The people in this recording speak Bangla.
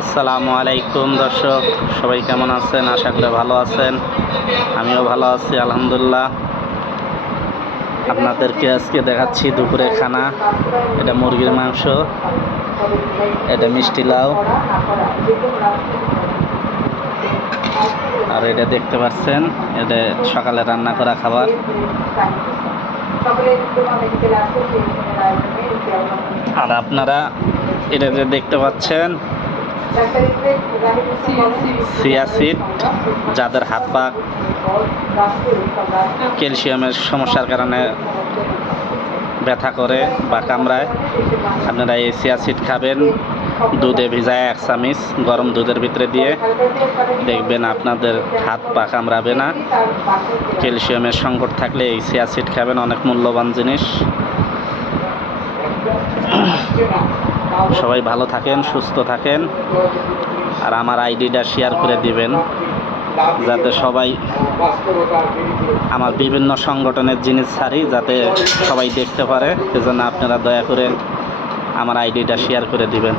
আসসালামু আলাইকুম দর্শক, সবাই কেমন আছেন? আশা করি ভালো আছেন। আমিও ভালো আছি আলহামদুলিল্লাহ। আপনাদেরকে আজকে দেখাচ্ছি দুপুরের খানা। এটা মুরগির মাংস, এটা মিষ্টি লাউ, আর এটা দেখতে পাচ্ছেন এটা সকালে রান্না করা খাবার। আর আপনারা এটা যে দেখতে পাচ্ছেন চিয়া সিড, যাদের হাত পা ক্যালসিয়ামের সমস্যার কারণে ব্যথা করে বা কামড়ায়, আপনারা এই চিয়া সিড খাবেন। দুধে ভিজায় 1 চামচ গরম দুধের ভিতরে দিয়ে দেখবেন আপনাদের হাত পা কামড়াবে না। ক্যালসিয়ামের সংকট থাকলে এই চিয়া সিড খাবেন, অনেক মূল্যবান জিনিস। সবাই ভালো থাকেন, সুস্থ থাকেন, আর আমার আইডিটা শেয়ার করে দিবেন যাতে সবাই আমার বিভিন্ন সংগঠনের জিনিস ছাড়ি, যাতে সবাই দেখতে পারে। এজন্য আপনারা দয়া করে আমার আইডিটা শেয়ার করে দিবেন।